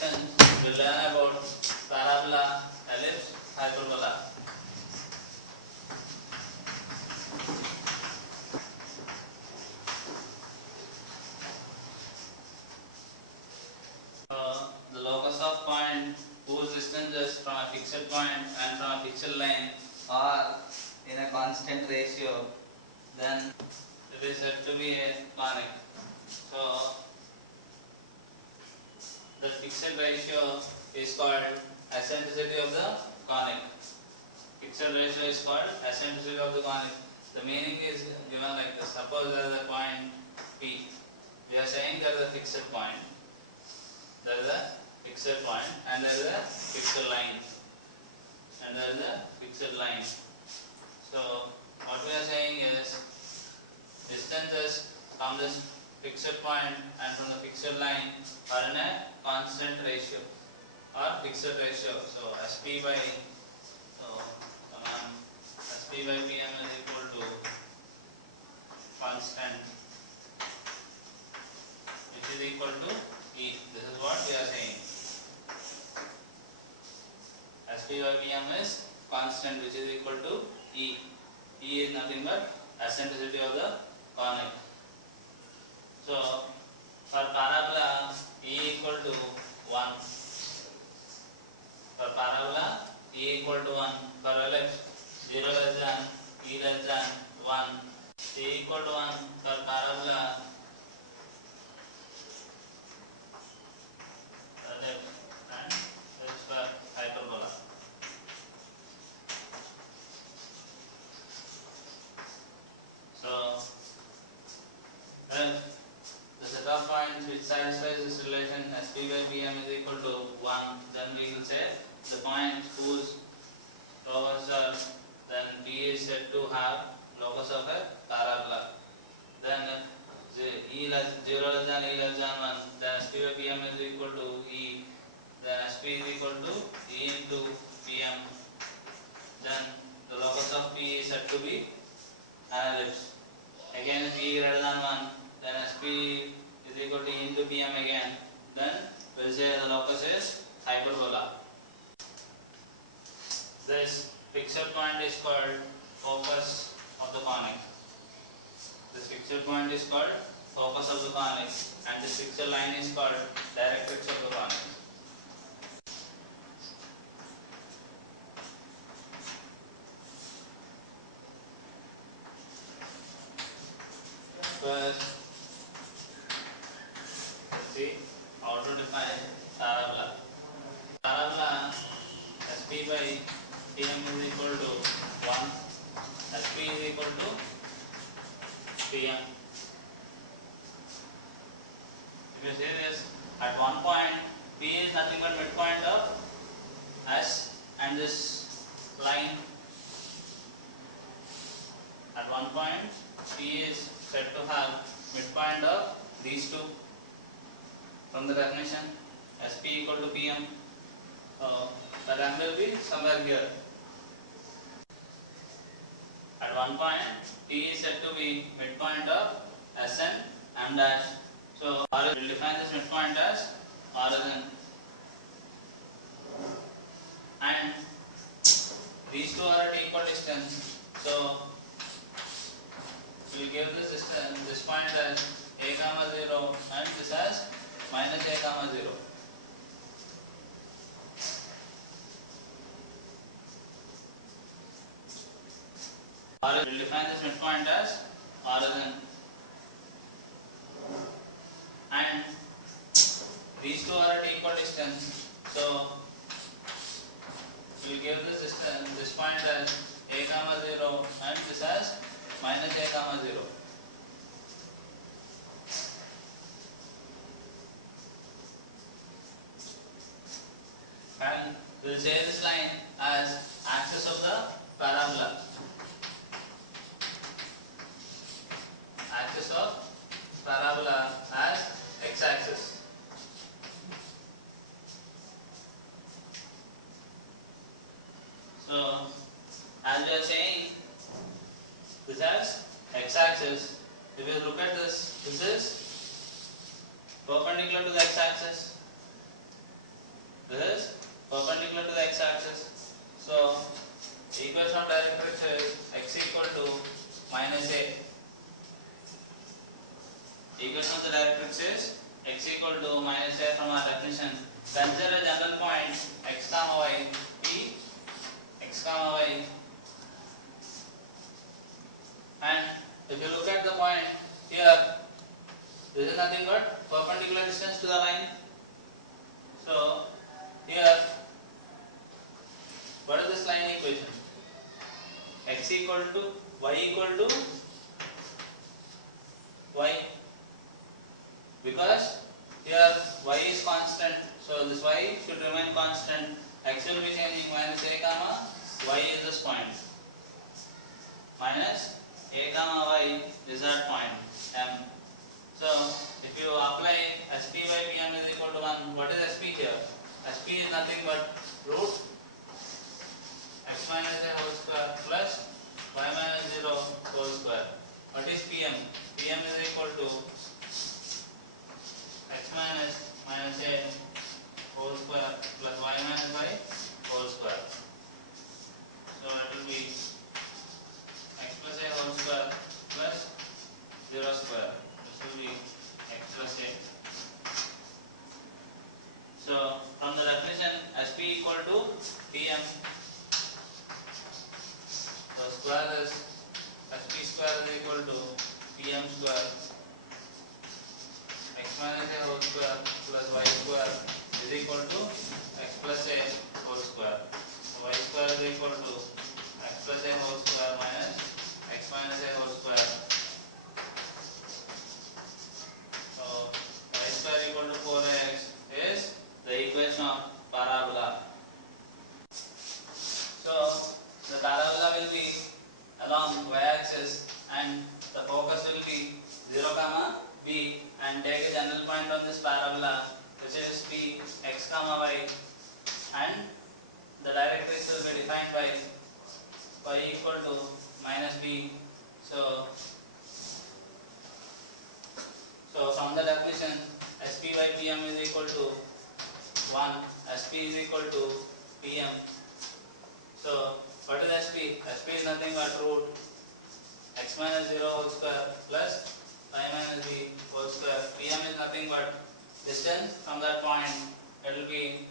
sections, we'll learn about parabola, ellipse, hyperbola. The locus of point whose distances from a fixed point and from a fixed line are in a constant ratio, then it is said to be a conic. So the fixed ratio is called eccentricity of the conic. Fixed ratio is called eccentricity of the conic. The meaning is given like this. Suppose there is a point P. We are saying there is a fixed point. There is a fixed point and there is a fixed line. And there is a fixed line. So what we are saying is distances from this fixed point and from the fixed line are in a constant ratio or fixed ratio. So SP by PM is equal to constant, which is equal to E. This is what we are saying. SP by PM is constant, which is equal to E. E is nothing but eccentricity of the conic. So for parabola, E equal to 1. For parabola, E equal to 1. For ellipse, 0 less than E less than 1. E equal to 1 for parabola, ellipse, and this for hyperbola. So if the set of points which satisfies this relation SP by PM is equal to 1, then we will say the point whose locus are, then P is said to have locus of a parabola. Then E less 0 less than E less than 1, then SP by PM is equal to E, then SP is equal to E into PM. Then the locus of P is said to be an ellipse. Again if E greater than 1, then SP is equal to E into PM again. Then we will say the locus is hyperbola. This fixed point is called focus of the conic. This fixed point is called focus of the conic, and this fixed line is called directrix of the conic. First, let's see how to define parabola. Parabola SP by PM is equal to 1. SP is equal to PM. If you see this, at one point P is nothing but midpoint of S and this line. At one point P is said to have midpoint of these two. From the definition, SP equal to PM, the angle will be somewhere here. At one point P is said to be midpoint of Sn M dash. So we will define this midpoint as origin, and these two are at equal distance. So we will give this point as a comma 0 and this as minus a comma 0. We will define this midpoint as origin, and these two are at equal distance. So we will give this point as a comma 0 and this as minus a comma 0. And we will say this line as axis of the parabola. Axis of parabola as x-axis. So as we are saying this as x-axis, if you look at this, this is equation of the directrix is x equal to minus a from our definition. Consider a general point x comma y p x comma y, and if you look at the point here, this is nothing but perpendicular distance to the line. So here, what is this line equation? X equal to y equal to y, because here y is constant, so this y should remain constant. X will be changing. Minus a comma y is this point, minus a comma y is that point m. So if you apply SP by PM is equal to 1, what is SP here? SP is nothing but root x minus a whole square plus y minus 0 whole square. What is PM? PM is equal to x minus a whole square plus y minus y whole square. So it will be x plus a whole square plus 0 square. This will be x plus a. So from the definition, SP equal to PM. So square is SP square is equal to PM square. X minus a whole square plus y square is equal to x plus a whole square. So y square is equal to x plus a whole square minus x minus a whole square. So y square equal to 4x is the equation of parabola. So the parabola will be along y-axis and the focus will be 0, b, and take a general point on this parabola, which is p x comma y, and the directrix will be defined by y equal to minus b. So from the definition, SP by PM is equal to 1, SP is equal to PM. So what is SP? SP is nothing but root x minus 0 whole square plus y minus b whole square. PM is nothing but distance from that point. It will be,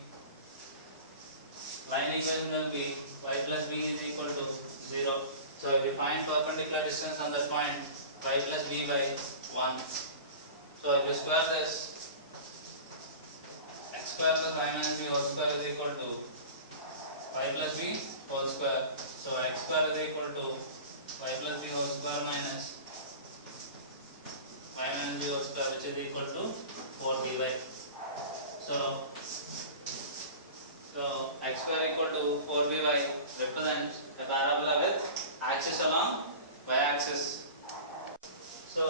line equation will be y plus b is equal to 0. So if you find perpendicular distance on that point, y plus b by 1. So if you square this, x square plus y minus b whole square is equal to y plus b whole square. So x square is equal to y plus b whole square minus y minus b whole square, which is equal to 4by. So x square equal to 4by represents a parabola with axis along y-axis. So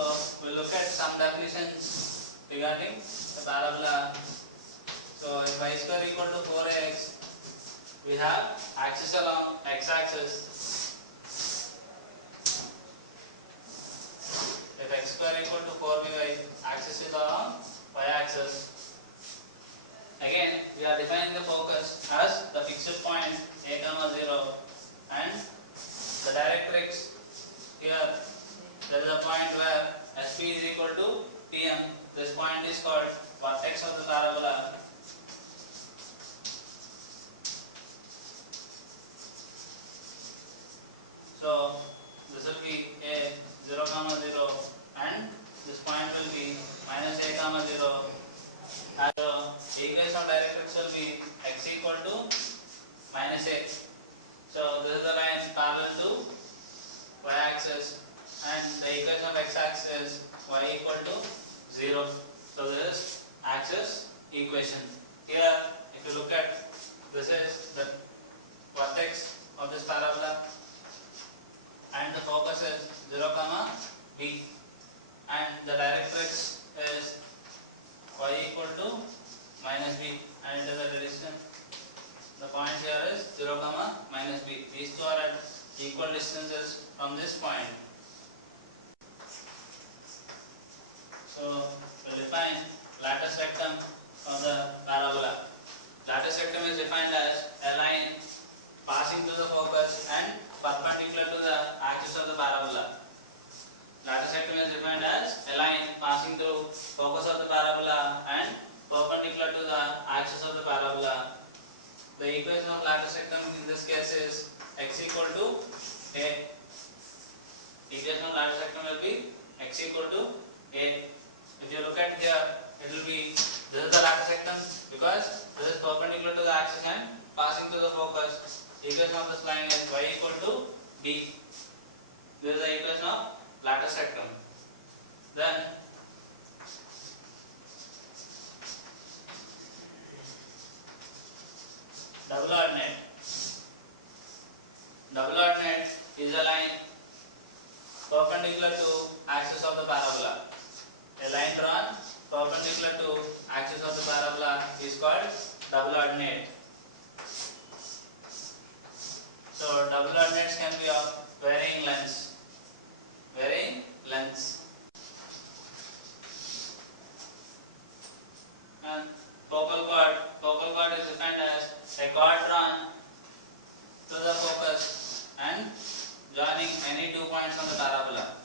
we'll look at some definitions regarding the parabola. So if y square equal to 4ax, we have axis along x-axis. If x square equal to 4by, axis is along y-axis. Again, we are defining the focus as the fixed point a comma 0, and the directrix here, there is a point where SP is equal to PM. This point is called vertex of the parabola. So this will be a 0, 0, and this point will be minus a, 0. And the equation of directrix will be x equal to minus a. So this is the line parallel to y-axis, and the equation of x-axis is y equal to 0. So this is axis equation. Here, if you look at, this is the vertex of this parabola, and the focus is 0, b, and the directrix is y equal to minus b, and the distance, the point here is 0, minus b. These two are at equal distances from this point. So we define latus rectum from the parabola. Latus rectum is defined as a line passing through the focus and perpendicular to the axis of the parabola. Latus rectum is defined as a line passing through focus of the parabola and perpendicular to the axis of the parabola. The equation of lateral sectum in this case is x equal to a. Equation of lateral sectum will be x equal to a. If you look at here, it will be, this is the lateral sectum because this is perpendicular to the axis and passing through the focus. Equation of this line is y equal to b. This is the equation of lateral sectum. Then double ordinate. Double ordinate is a line perpendicular to axis of the parabola. A line drawn perpendicular to axis of the parabola is called double ordinate. So double ordinates can be of varying lengths. Varying lengths. And focal chord. Focal chord is defined as a chord drawn to the focus and joining any 2 points on the parabola.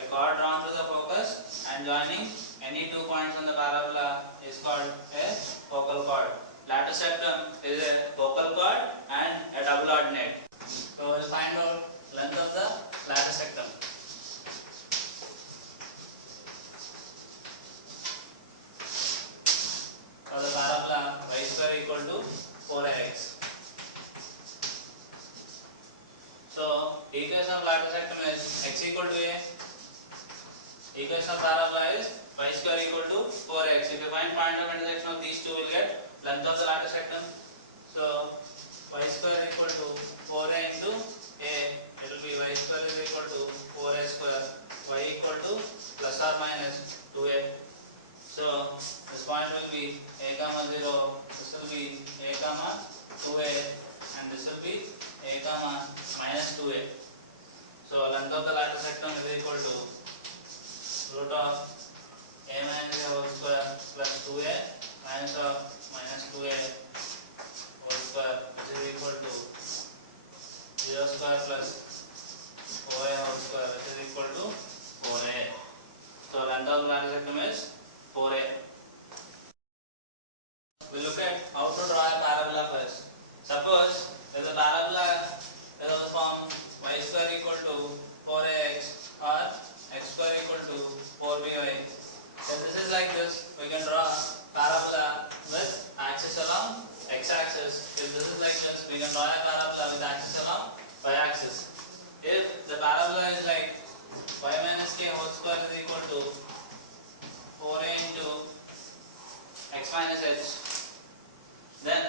A chord drawn to the focus and joining any 2 points on the parabola is called a focal chord. Lateral septum is a focal chord and a double ordinate. So we will find out length of the lateral septum. For the parabola y square equal to 4ax. So equation of lateral sectum is x equal to a. Equation of parabola is y square equal to 4x. If you find point of intersection of these two, you will get length of the lateral sectum. So y square equal to 4a into a. It will be y square is equal to 4a square. Y equal to plus or minus 2a. So this point will be a comma 0. This will be a comma 2a, and this will be a comma minus 2a. So length of the lateral sectum is equal to root of a minus a whole square plus 2a minus of minus 2a whole square, which is equal to 0 square plus oa whole square, which is equal to 4a. So length of the lateral sectum is 4a. We look at how to draw a parabola first. Suppose if the parabola is of the form y square equal to 4ax or x square equal to 4by. If this is like this, we can draw parabola with axis along x-axis. If this is like this, we can draw a parabola with axis along y-axis. If the parabola is like y minus k whole square is equal to 4a into x minus h, then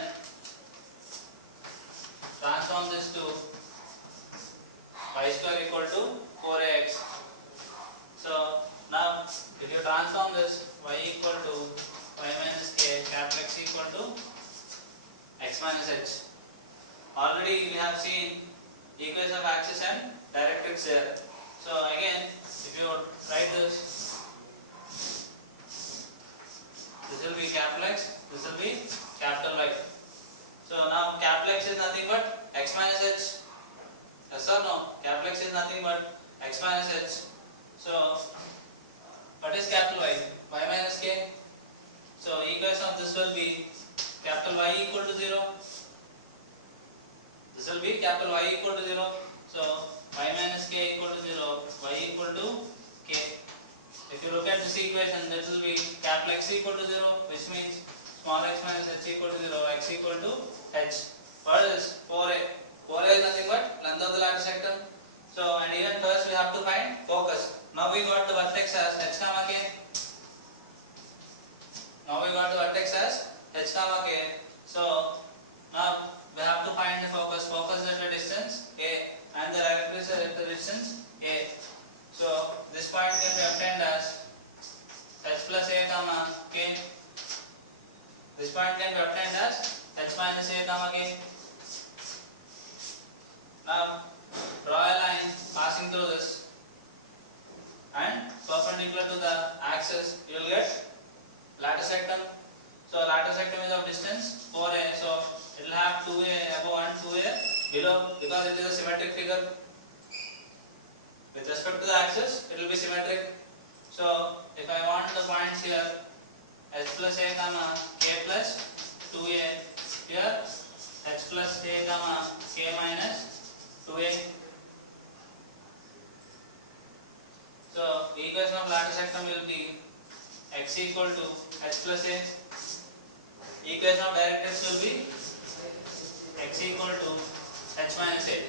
transform this to y square equal to 4ax. So now if you transform this, y equal to y minus k, capital X equal to x minus h. Already we have seen equation of axis and directrix there. So again, if you write this will be capital X, this will be capital Y. So now capital X is nothing but x minus h. Yes or no? Capital X is nothing but x minus h. So what is capital Y? Y minus k. So equation of this will be capital Y equal to 0. This will be capital Y equal to 0. So y minus k equal to 0, y equal to k. If you look at this equation, that will be capital X equal to 0, which means small x minus h equal to 0, x equal to h. What is 4a? 4a is nothing but length of the lateral sectum. So, and even first we have to find focus. Now we got the vertex as h comma k. Now we got the vertex as h comma k. So now we have to find the focus. Focus is at a distance a, and the directrix is at the distance a. So this point can be obtained as h plus a comma k. This point can be obtained as h minus a comma k. Now draw a line passing through this and perpendicular to the axis, you will get lateral sectum. So lateral sectum is of distance 4a. So it will have 2a above and 2a below, because it is a symmetric figure. With respect to the axis, it will be symmetric. So if I want the points here h plus a comma k plus 2a, here h plus a comma k minus 2a. So equation of latter sectum will be x equal to h plus a. Equation of directrix will be x equal to h minus a.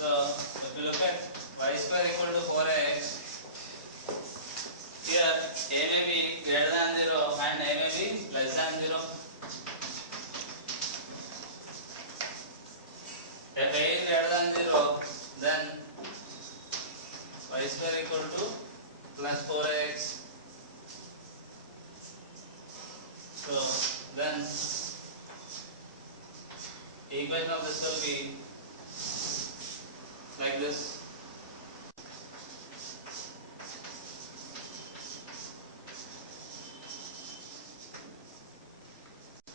So if you look at y square equal to 4x, here a may be greater than 0 and a may be less than 0. If a is greater than 0, then y square equal to plus 4x. So then equation of this will be like this.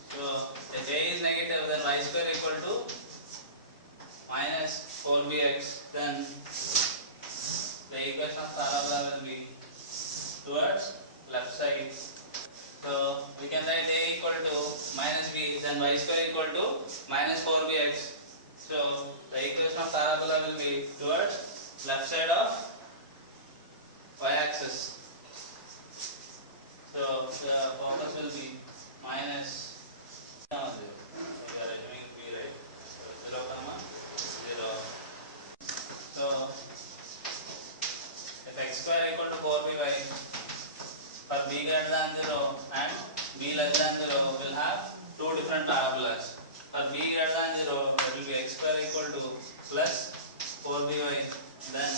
So if a is negative, then y square equal to minus 4bx. Then the equation of parabola will be towards left side. So we can write a equal to minus b, then y square equal to minus 4bx. So the equation of parabola will be towards left side of y axis. So the focus will be minus 0. So we are assuming b, right? So 0 comma 0. So if x square equal to 4by, for b greater than 0 and b less than 0, will have two different parabolas. For b greater than 0, that will be x square equal to plus 4by. Then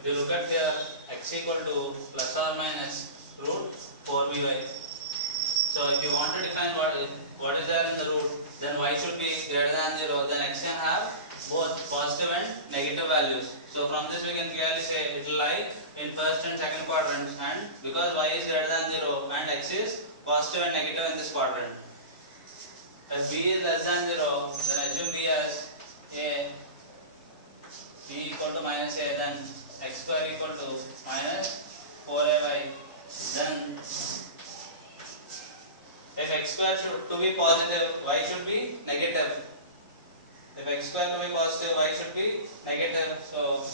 if you look at here, x equal to plus or minus root 4by. So if you want to define what is there in the root, then y should be greater than 0, then x can have both positive and negative values. So from this we can clearly say it will lie in first and second quadrants, and because y is greater than 0 and x is positive and negative in this quadrant. If b is less than 0, then assume b as a, b equal to minus a, then x square equal to minus 4ay. Then if x square should to be positive, y should be negative. If x square to be positive, y should be negative. So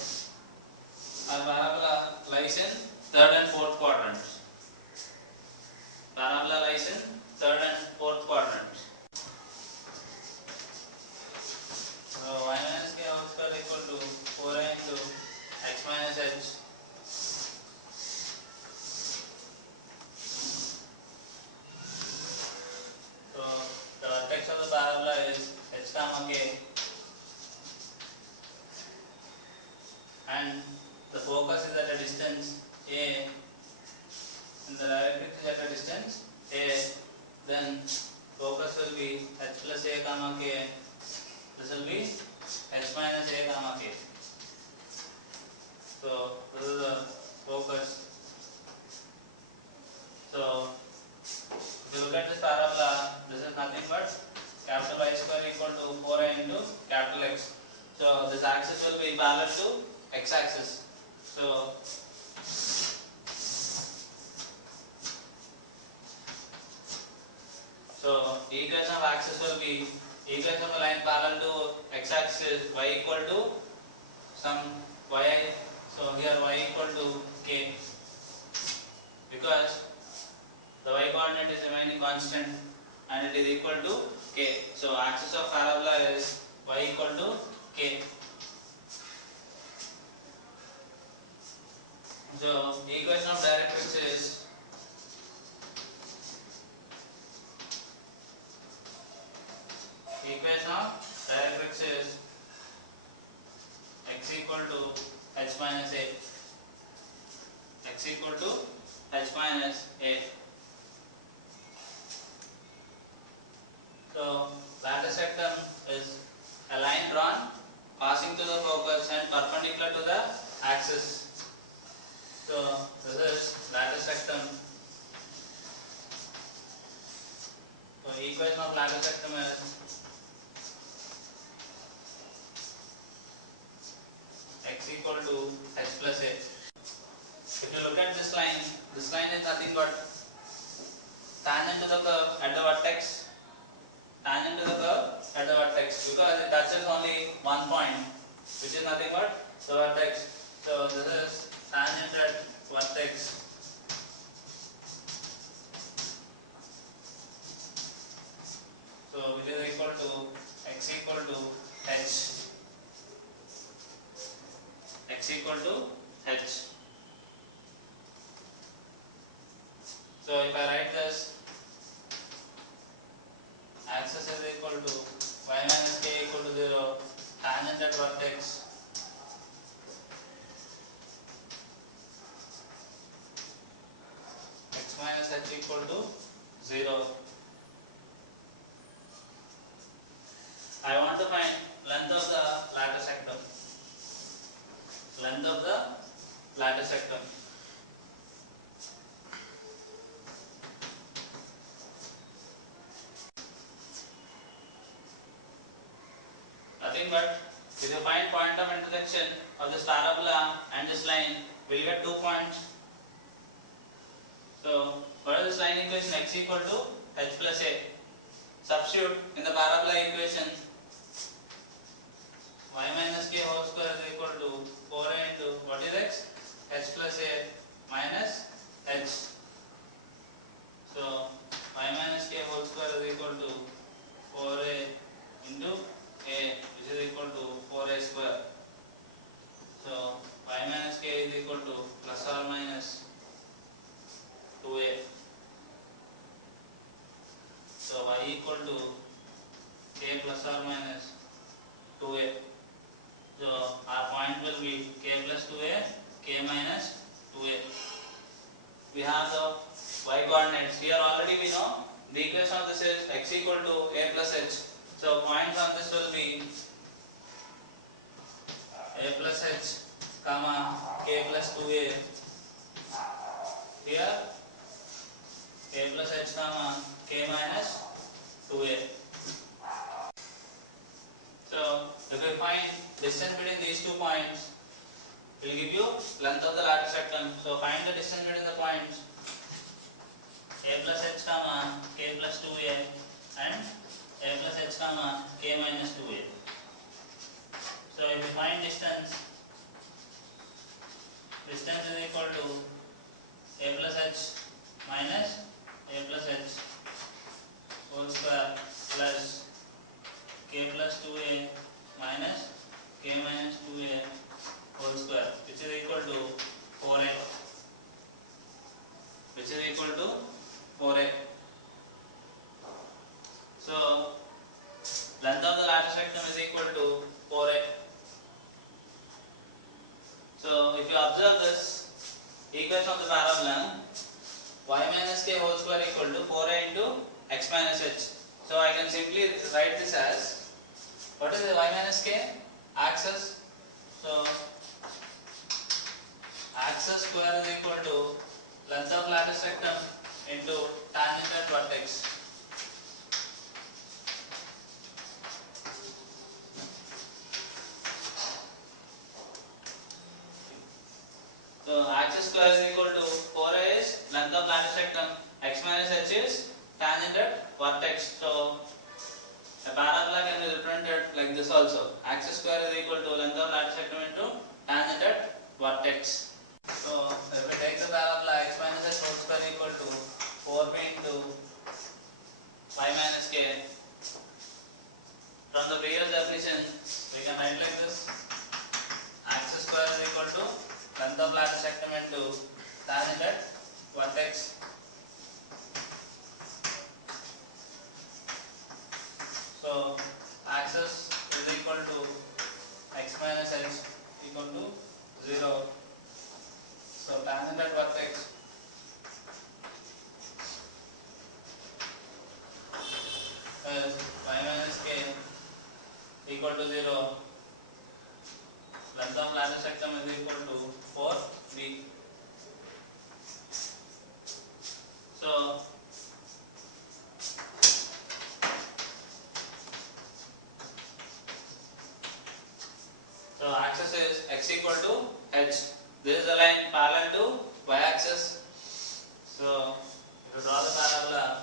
our parabola lies in third and fourth quadrants. Parabola lies in third and fourth quadrants. So y minus k whole square equal to 4a into x minus h. So the vertex of the parabola is h comma k, and the focus is at a distance a, and the directrix is at a distance a. Then focus will be h plus a comma k. This will be h minus a comma k. So this is the focus. So if you look at this parabola, this is nothing but capital Y square equal to 4a into capital X. So this axis will be parallel to x axis. So equation of axis will be equation of a line parallel to x axis y equal to some yi. So here y equal to k, because the y coordinate is remaining constant and it is equal to k. So axis of parabola is y equal to k. So equation of directrix is x equal to h minus a. X equal to h minus a. So latter sectum is a line drawn passing to the focus and perpendicular to the axis. So this is latter sectum. equation of lattice sectum is x equal to h plus a. If you look at this line is nothing but tangent to the curve at the vertex, tangent to the curve at the vertex, because it touches only one point, which is nothing but the vertex. So this is tangent at vertex. So which is equal to x equal to h. X equal to h. So if I write this, axis is equal to y minus k equal to 0, tangent at vertex x minus h equal to 0. I want to find length of the lattice sectum. Length of the lattice sectum. Nothing but if you find point of intersection of this parabola and this line, we'll get 2 points. So what is this line equation? X equal to h plus a. Substitute in the parabola equation, y minus k whole square is equal to 4a into what is x? H plus a minus h. So y minus k whole square is equal to 4a into a, which is equal to 4a square. So y minus k is equal to plus or minus 2a. So y equal to k plus or minus 2a. So our point will be k plus 2a, k minus 2a. We have the y coordinates. Here already we know the equation of this is x equal to a plus h. So points on this will be a plus h, comma k plus 2a. Here a plus h, comma k minus 2a. So if we find distance between these 2 points, it will give you length of the lattice sectum. So find the distance between the points a plus h, comma k plus 2a and a plus h, comma k minus 2a. So if you find distance is equal to a plus h minus a plus h whole square plus k plus 2a minus k minus 2a whole square, which is equal to 4a, which is equal to 4a. So length of the lattice rectum is equal to 4a. So if you observe this equation of the parabola, y minus k whole square equal to 4a into x minus h. So I can simply write this as, what is the y minus k? Axis. So axis square is equal to length of lattice rectum into tangent at vertex. So axis square is equal to 4a is length of lattice rectum, x minus h is tangent at vertex. So a parabola can be represented like this also. Axis square is equal to length of lattice rectum into tangent at vertex. So if we take the parabola x minus h whole square equal to 4b into y minus k, from the previous definition we can write like this: axis square is equal to length of lattice rectum into tangent at vertex. So axis is equal to x minus h equal to 0. So tangent at vertex is y minus k equal to 0. Length of lattice rectum is equal to 4b. So x equal to h. This is the line parallel to y-axis. So if you draw the parabola,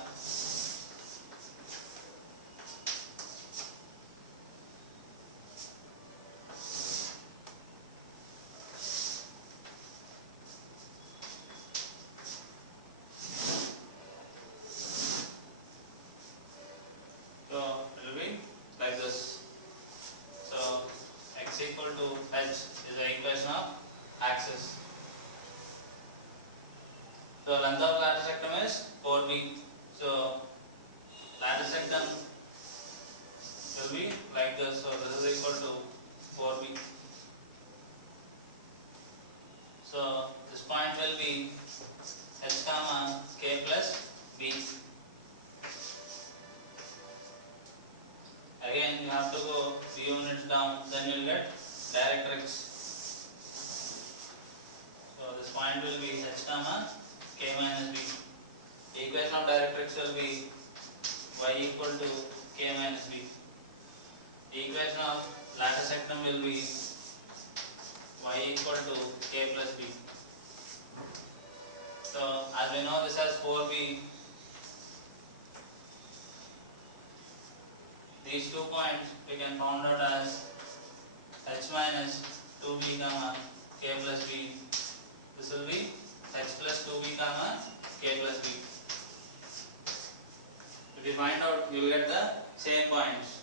so it will be like this. So x equal to h is the equation of axis. So length of lattice sectum is 4b. So lattice sectum will be like this. So this is equal to 4b. So this point will be h comma k plus b. Again you have to go b units down, then you will get directrix. So this point will be h comma k minus b. The equation of directrix will be y equal to k minus b. The equation of lattice sectum will be y equal to k plus b. So as we know this as 4b, these 2 points we can found out as h minus 2b comma k plus b. This will be h plus 2b comma k plus b. If you find out, you will get the same points.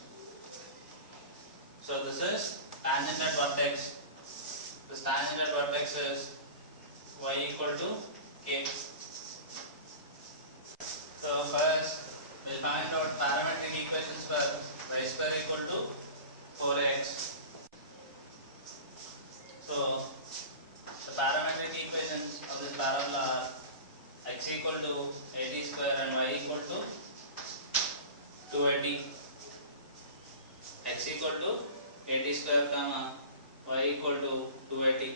So this is tangent at vertex. This tangent at vertex is y equal to k. So first we will find out parametric equations for y square equal to 4x. So the parametric equations of this parabola are x equal to 80 square and y equal to 280. X equal to 80 square comma y equal to 280.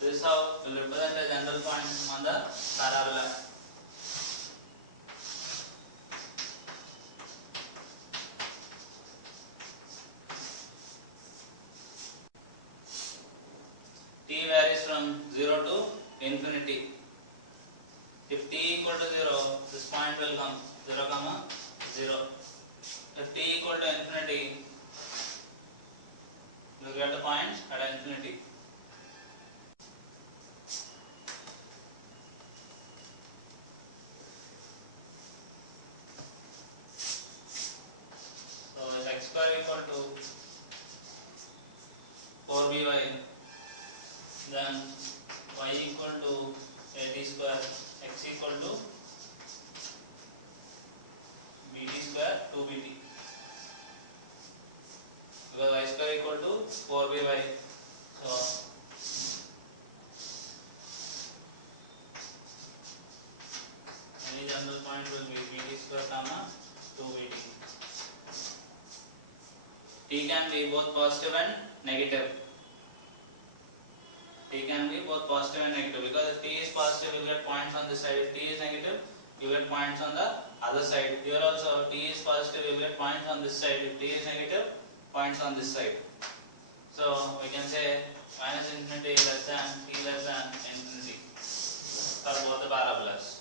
This is how we will represent the general point on the parabola. T varies from 0 to infinity. If t equal to 0, this point will come 0 comma 0. If t equal to infinity, you will get the point at infinity. So if x square equal to 4by, then y equal to 80 square, x equal to bt square 2bt. Because y square equal to 4by. So any general point will be bt square comma 2bt. T can be both positive and negative. T can be both positive and negative, because if t is positive you will get points on this side, if t is negative you will get points on the other side. Here also t is positive you will get points on this side, if t is negative points on this side. So we can say minus infinity less than t less than infinity for both the parabolas.